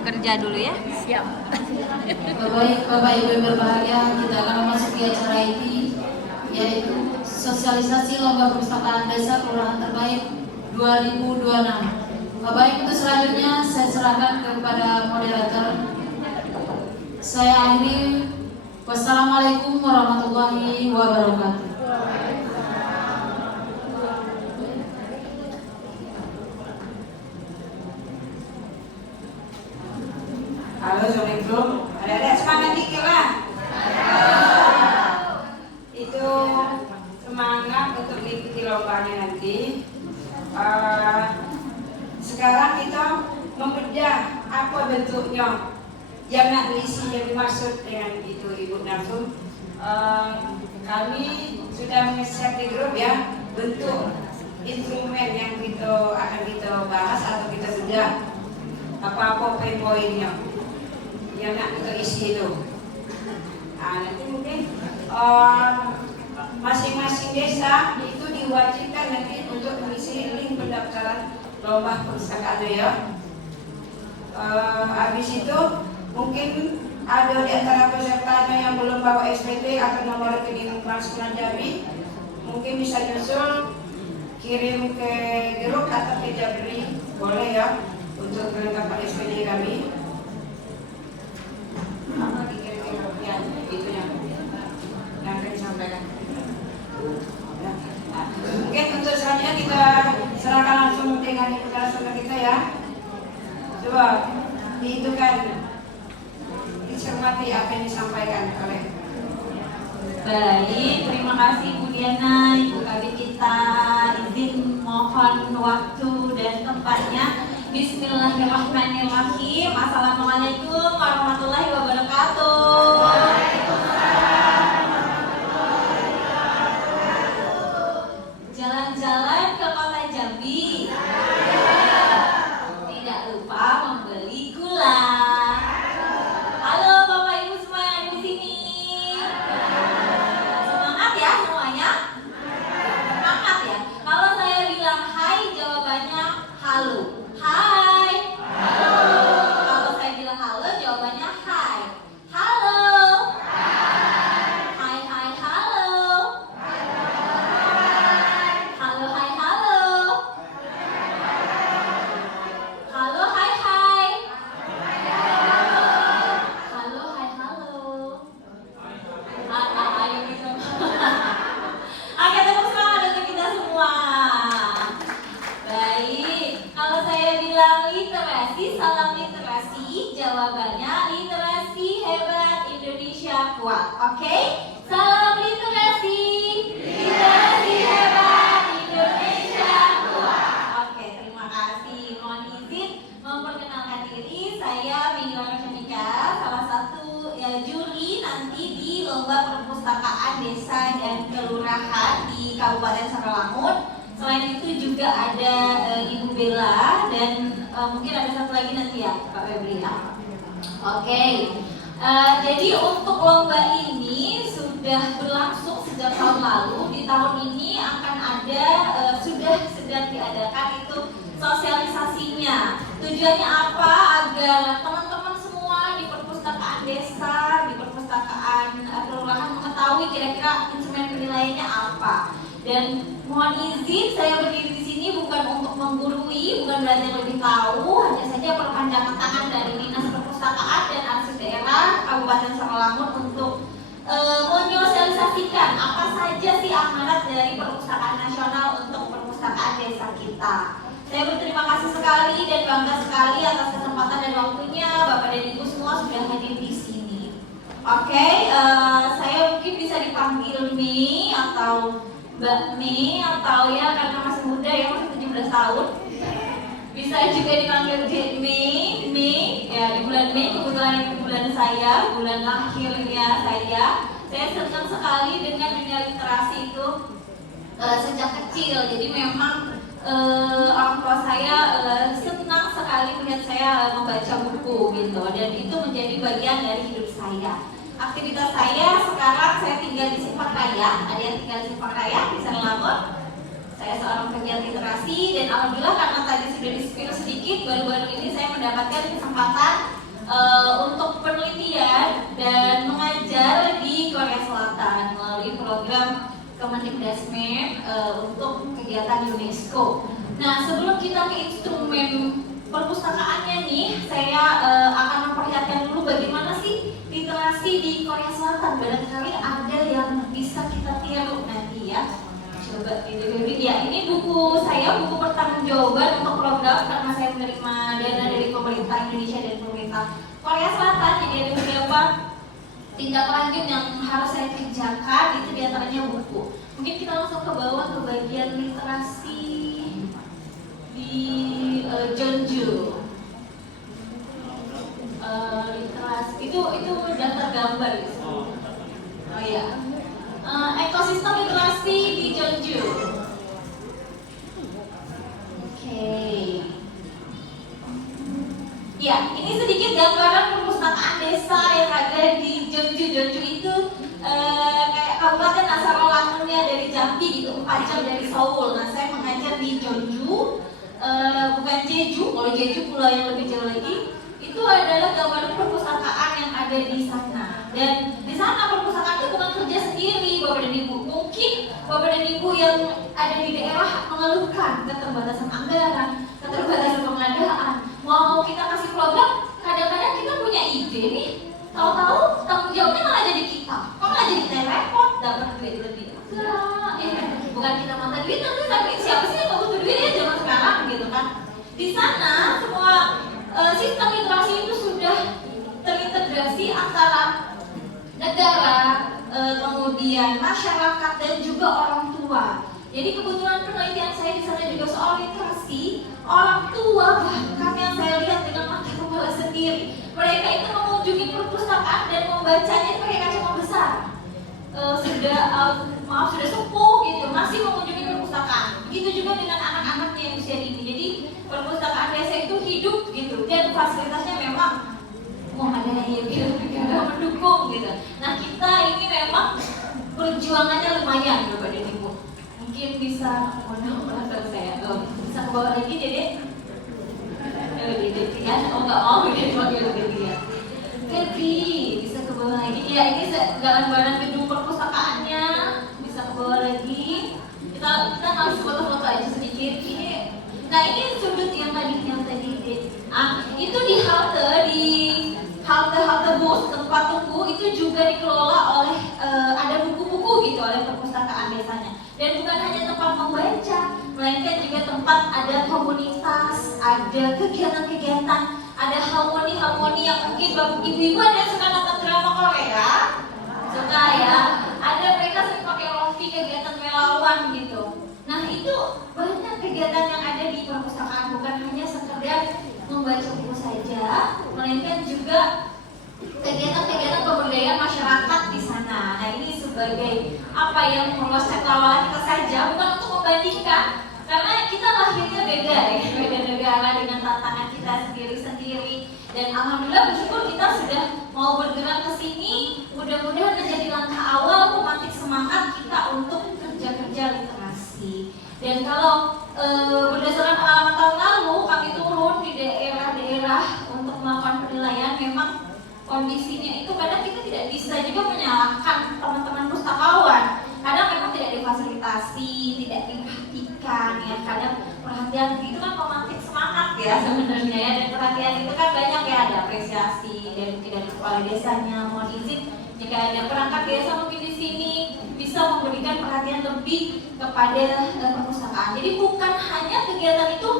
bekerja dulu ya. Siap. Baik, Bapak Ibu yang berbahagia, kita akan memasuki acara ini, yaitu sosialisasi lomba perpustakaan desa kelurahan terbaik 2026. Bapak Ibu, untuk selanjutnya saya serahkan kepada moderator. Saya akhiri. Wassalamualaikum warahmatullahi wabarakatuh. Halo, Assalamualaikum. Ada semangat dikit lah. Itu semangat untuk mengikuti lombanya nanti. Sekarang kita membedah apa bentuknya yang nak diisi, yang dimaksud dengan itu Ibu Narsum. Kami sudah mengeset di grup ya bentuk instrumen yang akan kita bahas atau kita bedah, apa-apa poin-poinnya yang nak kita isi itu. Nanti mungkin masing-masing desa itu diwajibkan nanti untuk mengisi link pendaftaran lomba perpustakaan ya. Habis itu mungkin ada di antara pesertanya yang belum bawa SPT atau nomor rekening transferan Jambi, mungkin bisa nyusul kirim ke grup atau ke Jabri, boleh ya, untuk kelengkapan SPT kami. Apa kira-kira ya itu yang akan disampaikan. Mungkin untuk selanjutnya kita serahkan langsung dengan ibu narasumber kita ya. Coba dihitungkan, dicermati apa yang disampaikan oleh. Baik, terima kasih Bu Diana, Ibu Kabit kita. Izin mohon waktu dan tempatnya. Bismillahirrahmanirrahim. Assalamualaikum warahmatullahi wabarakatuh. Jalan-jalan ke kota Jambi, tidak lupa membeli gula. Halo Bapak Ibu semua yang ada di sini. Semangat ya semuanya. Semangat ya. Kalau saya bilang hai, jawabannya halo. Hai. Halo. Kalau saya bilang halo, jawabannya hai. Halo. Hai hai halo. Halo hai halo. Halo hai hai. Halo hai halo. Ayo gitu. Oke, tepuk semangat untuk kita semua. Baik, kalau saya bilang literasi, salam literasi, jawabannya literasi hebat, Indonesia kuat. Oke? Salam literasi. Literasi hebat, Indonesia kuat. Oke, terima kasih. Mohon izin memperkenalkan diri, saya Mila Rashanika, salah satu juri nanti di lomba perpustakaan desa dan kelurahan di Kabupaten Sarawangun. Selain itu juga ada Ibu Bella dan mungkin ada satu lagi nanti ya Pak Febri ya. Oke. Jadi untuk lomba ini sudah berlangsung sejak tahun lalu. Di tahun ini akan ada sudah sedang diadakan itu sosialisasinya. Tujuannya apa? Agar teman-teman semua di perpustakaan desa, di perpustakaan kelurahan mengetahui kira-kira instrumen penilaiannya apa. Dan mohon izin saya berdiri di sini bukan untuk menggurui, bukan belajar lebih tahu, hanya saja perpanjangan tangan dari Dinas Perpustakaan dan Arsip Daerah Kabupaten Sarawangun untuk menyosialisasikan apa saja sih amanat dari Perpustakaan Nasional untuk perpustakaan desa kita. Saya berterima kasih sekali dan bangga sekali atas kesempatan dan waktunya Bapak dan Ibu semua sudah hadir di sini. Oke, saya mungkin bisa dipanggil Mi atau Mbak Mi atau ya karena masih muda ya, masih 17 tahun. Bisa juga dipanggil Mi ya, di bulan Mei kebetulan itu bulan saya, bulan lahirnya saya. Saya senang sekali dengan dunia literasi itu sejak kecil. Jadi memang orang tua saya senang sekali melihat saya membaca buku gitu, dan itu menjadi bagian dari hidup saya. Aktivitas saya sekarang, saya tinggal di Simpang Raya. Ada yang tinggal di Simpang Raya, bisa ngelapor? Saya seorang pegiat literasi dan alhamdulillah karena tadi sudah di-spill sedikit, baru-baru ini saya mendapatkan kesempatan untuk penelitian dan mengajar di Korea Selatan melalui program Kemendikbudrismen untuk kegiatan UNESCO. Nah, sebelum kita ke instrumen perpustakaannya nih, saya akan memperlihatkan dulu bagaimana sih literasi di Korea Selatan. Barangkali ada yang bisa kita tiru nanti ya. Coba ya, ini buku saya, buku pertanggungjawaban untuk program karena saya menerima dana dari pemerintah Indonesia dan pemerintah Korea Selatan. Jadi ada beberapa tindak lanjut yang harus saya kerjakan, itu diantaranya buku. Mungkin kita langsung ke bawah ke bagian literasi di Jeonju. Literasi itu daftar gambar ya. Oh ya. Ekosistem literasi di Jeonju. Oke. Ya, ini sedikit gambaran perpustakaan desa yang ada di Jeonju. Jeonju itu kayak kabupaten asal-usulnya dari Jambi gitu, 4 jam dari Seoul. Nah, saya mengajar di Jeonju, bukan Jeju. Kalau Jeju pulau yang lebih jauh lagi. Itu adalah gambaran perpustakaan yang ada di sana. Dan di sana perpustakaan itu bukan kerja sendiri, Bapak dan Ibu. Mungkin Bapak dan Ibu yang ada di daerah mengeluhkan keterbatasan anggaran, keterbatasan pengadaan. Mau kita kasih program, kadang-kadang kita punya ide nih, tahu-tahu tanggung jawabnya malah jadi kita. Kok malah jadi kita yang repot, dapat duit lebih. Bukan kita minta duit, tapi siapa sih yang nggak butuh duit ya zaman sekarang gitu kan? Di sana semua sistem literasi itu sudah terintegrasi antara negara, kemudian masyarakat dan juga orang tua. Jadi kebetulan penelitian saya di sana juga soal literasi. Orang tua bahkan yang saya lihat dengan mata kepala sendiri, mereka itu mengunjungi perpustakaan dan membacanya pakai kacamata besar. Sudah sepuh gitu, masih mengunjungi perpustakaan. Begitu juga dengan anak-anaknya yang usia dini. Jadi perpustakaan desa itu hidup gitu dan fasilitasnya memang memadai gitu, negara mendukung gitu. Nah, kita ini memang perjuangannya lumayan Bapak dan Ibu. Mungkin bisa saya bisa ke bawah lagi jadi ya, nggak mau jadi wakil dia. Jadi bisa ke bawah lagi. Ya, ini gambaran gedung perpustakaannya. Bisa ke bawah lagi. Kita ngasih foto-foto aja sedikit. Ini sudut yang tadi itu di halte bus tempat tunggu itu juga dikelola oleh ada buku-buku gitu oleh perpustakaan desanya. Dan bukan hanya tempat membaca, melainkan juga tempat ada komunitas, ada kegiatan-kegiatan, ada harmoni-harmoni yang mungkin bapak ibu-ibu ada yang suka nonton drama Korea, suka ya. Ada mereka sering pakai rompi kegiatan relawan gitu. Nah, itu banyak kegiatan yang ada di perpustakaan, bukan hanya sekedar membaca buku saja, melainkan juga kegiatan-kegiatan pemberdayaan masyarakat di sana. Nah, ini sebagai apa yang meluas cakrawala kita saja, bukan untuk membandingkan, karena kita lahirnya beda ya, beda negara dengan tantangan kita sendiri-sendiri. Dan alhamdulillah bersyukur kita sudah mau bergerak ke sini. Mudah-mudahan menjadi langkah awal memantik semangat kita untuk kerja-kerja literasi. Dan kalau berdasarkan pengalaman tahun lalu, kami turun di daerah-daerah untuk melakukan penilaian. Memang kondisinya itu kadang kita tidak bisa juga menyalahkan teman-teman pustakawan. Kadang memang tidak difasilitasi, tidak diperhatikan ya. Kadang perhatian itu kan memantik semangat ya sebenarnya ya. Dan perhatian itu kan banyak ya, ada apresiasi dan mungkin dari kepala desanya. Mohon izin jika ada perangkat desa mungkin di sini bisa memberikan perhatian lebih kepada perpustakaan. Jadi bukan hanya kegiatan itu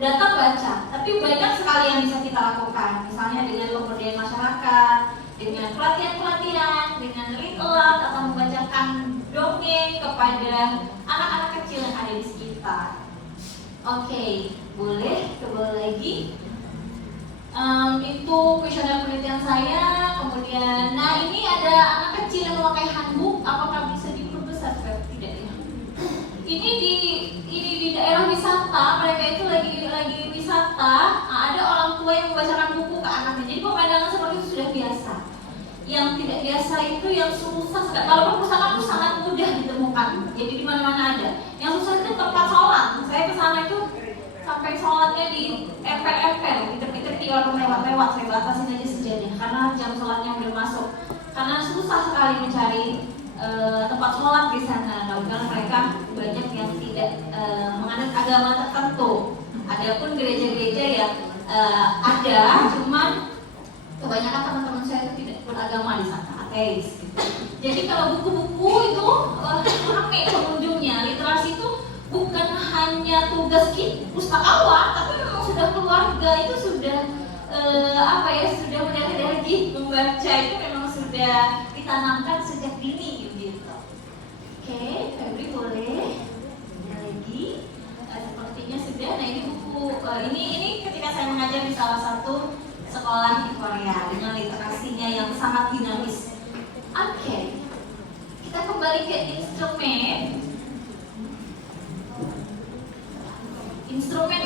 datang baca, tapi banyak sekali yang bisa kita lakukan. Misalnya dengan pemberdayaan masyarakat, dengan pelatihan-pelatihan, dengan read aloud atau membacakan dongeng kepada anak-anak kecil yang ada di sekitar. Oke, boleh ke bawah lagi. Itu kuesioner penelitian saya. Kemudian, nah ini ada anak kecil yang memakai handbook. Apakah bisa diperbesar? Tidak ya. Ini di daerah wisata, mereka itu lagi wisata. Nah, ada orang tua yang membacakan buku ke anaknya. Jadi pemandangan seperti itu sudah biasa. yang tidak biasa itu yang susah sekali. Kalau perpustakaan itu sangat mudah ditemukan, jadi di mana-mana ada. Yang susah itu tempat sholat. Saya ke sana itu sampai sholatnya di empel-empel, di tepi-tepi orang lewat-lewat, saya batasin aja sejadah karena jam sholatnya udah masuk. Karena susah sekali mencari tempat sholat di sana, karena mereka banyak yang tidak menganut agama tertentu. Adapun gereja-gereja yang ada, cuman kebanyakan teman-teman saya itu tidak beragama di sana, ateis. Gitu. Jadi kalau buku-buku itu ramai pengunjungnya. Literasi itu bukan hanya tugas kita pustakawan, tapi memang sudah keluarga itu sudah sudah mendarah-daging membaca itu memang sudah ditanamkan sejak dini gitu. Oke, Febri boleh lagi. Sepertinya sudah. Nah ini buku ini ketika saya mengajar di salah satu sekolah di Korea dengan literasinya yang sangat dinamis. Oke, kita kembali ke instrumen.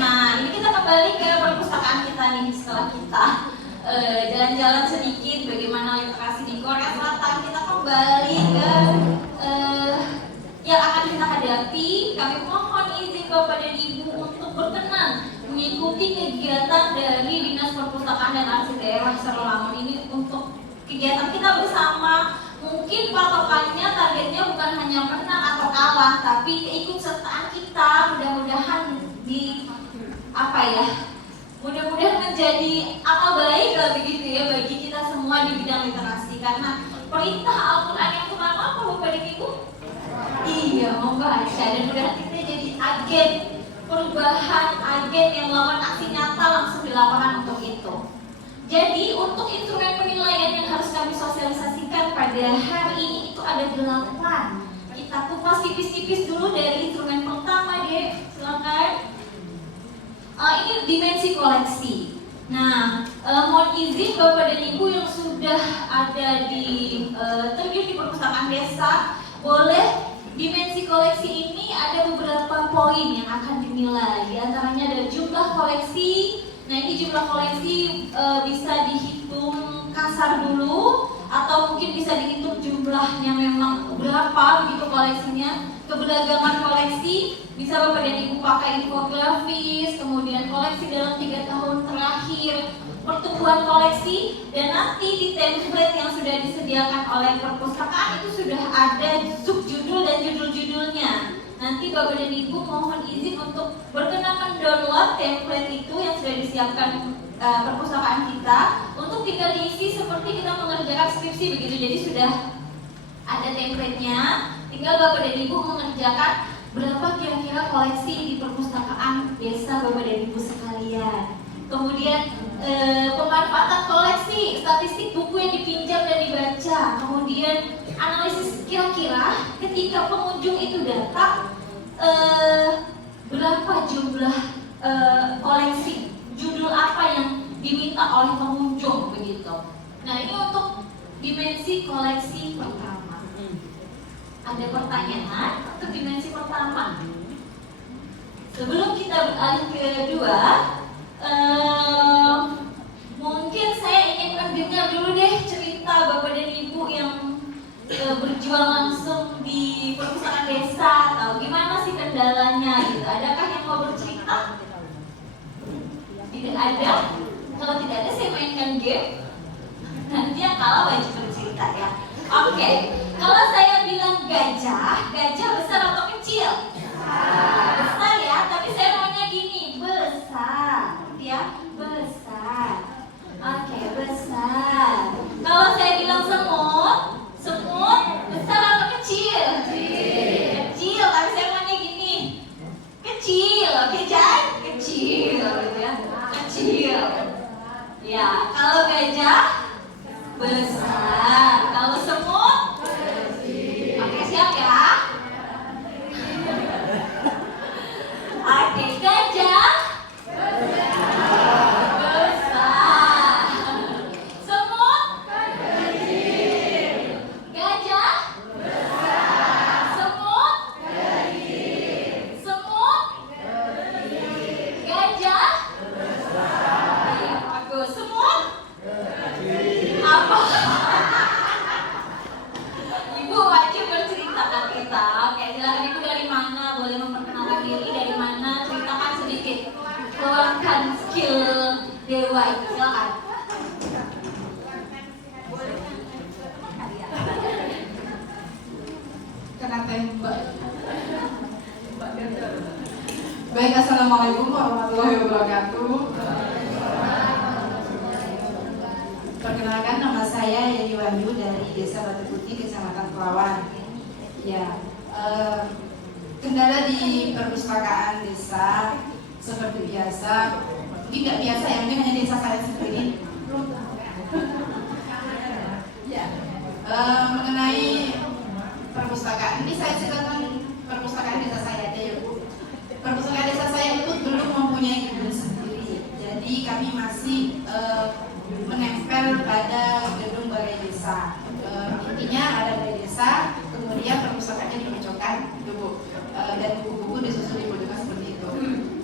Nah ini kita kembali ke perpustakaan kita nih setelah kita jalan-jalan sedikit bagaimana literasi di Korea Selatan. Kita kembali ke yang akan kita hadapi. Kami mohon izin Bapak dan Ibu untuk berkenan mengikuti kegiatan dari Dinas Perpustakaan dan Arsip Daerah Sarawangun ini untuk kegiatan kita bersama. Mungkin patokannya, targetnya bukan hanya menang atau kalah, tapi keikutsertaan kita mudah-mudahan mudah-mudahan menjadi amal baik lah begitu ya bagi kita semua di bidang literasi. Karena perintah Al-Quran yang pertama apa Bapak dan Ibu? Iya, membaca, dan mudah kita jadi agen perubahan, agen yang melakukan aksi nyata langsung di lapangan untuk itu. Jadi untuk instrumen penilaian yang harus kami sosialisasikan pada hari ini itu ada 8. Kita kupas tipis-tipis dulu dari instrumen pertama deh, silakan. Ini dimensi koleksi. Nah, mohon izin Bapak dan Ibu yang sudah ada di terjun di perpustakaan desa, boleh dimensi koleksi ini ada beberapa poin yang akan dinilai. Di antaranya ada jumlah koleksi. Nah, ini jumlah koleksi bisa dihitung kasar dulu atau mungkin bisa dihitung jumlahnya memang berapa begitu koleksinya. Keberagaman koleksi bisa Bapak dan Ibu pakai infografis, kemudian koleksi dalam 3 tahun terakhir, pertumbuhan koleksi, dan nanti di template yang sudah disediakan oleh perpustakaan itu sudah ada subjudul dan judul-judulnya. Nanti Bapak dan Ibu mohon izin untuk berkenan mendownload template itu yang sudah disiapkan perpustakaan kita untuk tinggal diisi seperti kita mengerjakan skripsi begitu. Jadi sudah ada template-nya, tinggal Bapak dan Ibu mengerjakan berapa kira-kira koleksi di perpustakaan desa Bapak dan Ibu sekalian. Kemudian pemanfaatan koleksi, statistik buku yang dipinjam dan dibaca, kemudian analisis kira-kira ketika pengunjung itu datang berapa jumlah koleksi, judul apa yang diminta oleh pengunjung begitu. Nah ini untuk dimensi koleksi pertama. Ada pertanyaan untuk dimensi pertama? Sebelum kita beralih ke kedua, mungkin saya ingin mendengar dulu deh cerita Bapak dan Ibu yang berjuang langsung di perpustakaan desa, atau gimana sih kendalanya gitu. Adakah yang mau bercerita? Tidak ada? Kalau tidak ada saya mainkan game. Nanti yang kalah wajib bercerita ya. Oke, kalau saya bilang gajah, gajah besar atau kecil? Besar ya, tapi saya maunya gini, besar ya, besar. Oke, besar. Kalau saya bilang semut, semut besar atau kecil? Kecil, tapi saya maunya gini, kecil. Oke, Jan? Kecil gitu ya, kecil. Ya, kalau gajah besar, kalau semut oke, siap ya. Oke, gajah besar, semut gajah semut semut gajah bagus, semut apa? Baik, assalamualaikum warahmatullahi wabarakatuh. Perkenalkan, nama saya Yeni Wahyu dari Desa Batu Putih, Kecamatan Pelawan. Ya, kendala di perpustakaan desa seperti biasa, mungkin nggak biasa ya, mungkin hanya desa saya sendiri. Ya, mengenai perpustakaan ini saya ceritakan perpustakaan desa saya aja ya Bu. Perpustakaan desa saya itu belum mempunyai gedung sendiri, jadi kami masih menempel pada gedung balai desa. Intinya ada balai desa, kemudian perpustakaannya dipojokkan gitu Bu, dan buku-buku disusun di pojokan seperti itu.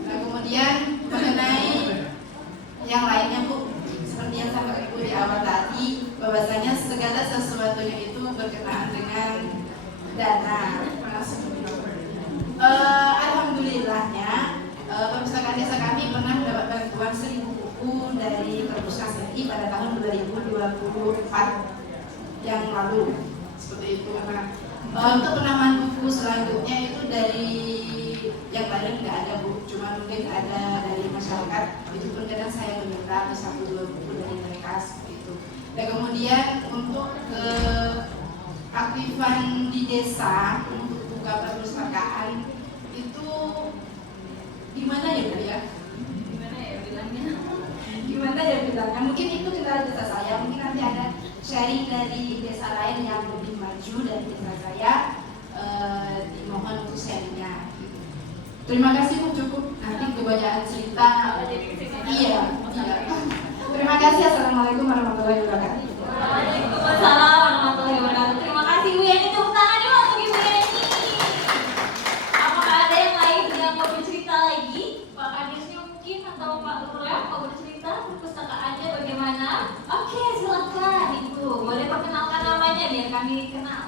Nah kemudian mengenai yang lainnya Bu, seperti yang saya Ibu di awal tadi, bahwasanya segala sesuatunya itu berkenaan dengan dana. Alhamdulillahnya perpustakaan desa kami pernah mendapat bantuan 1000 buku dari Perpustakaan RI pada tahun 2024 yang lalu, seperti itu. Nah, untuk penamaan buku selanjutnya itu dari yang lain nggak ada Bu, cuma mungkin ada dari masyarakat. Itu pun kadang saya meminta 1-2 buku dari mereka seperti itu. Dan kemudian untuk keaktifan di desa untuk buka perpustakaan itu gimana ya Bu ya? Gimana ya bilangnya? Mungkin itu kendala desa saya, mungkin nanti ada sharing dari desa lain yang lebih maju dari desa saya, dimohon untuk sharingnya. Terima kasih Bu, cukup nanti kebanyakan cerita. Iya. Terima kasih. Assalamualaikum warahmatullahi wabarakatuh. Waalaikumsalam warahmatullahi wabarakatuh. Terima kasih Bu Yani, tepuk tangan dulu untuk Ibu Yani. Apakah ada yang lain yang mau bercerita lagi? Pak Kadisnya mungkin atau Pak Lurah mau bercerita perpustakaannya bagaimana? Oke, silakan Ibu. Boleh perkenalkan namanya biar kami kenal.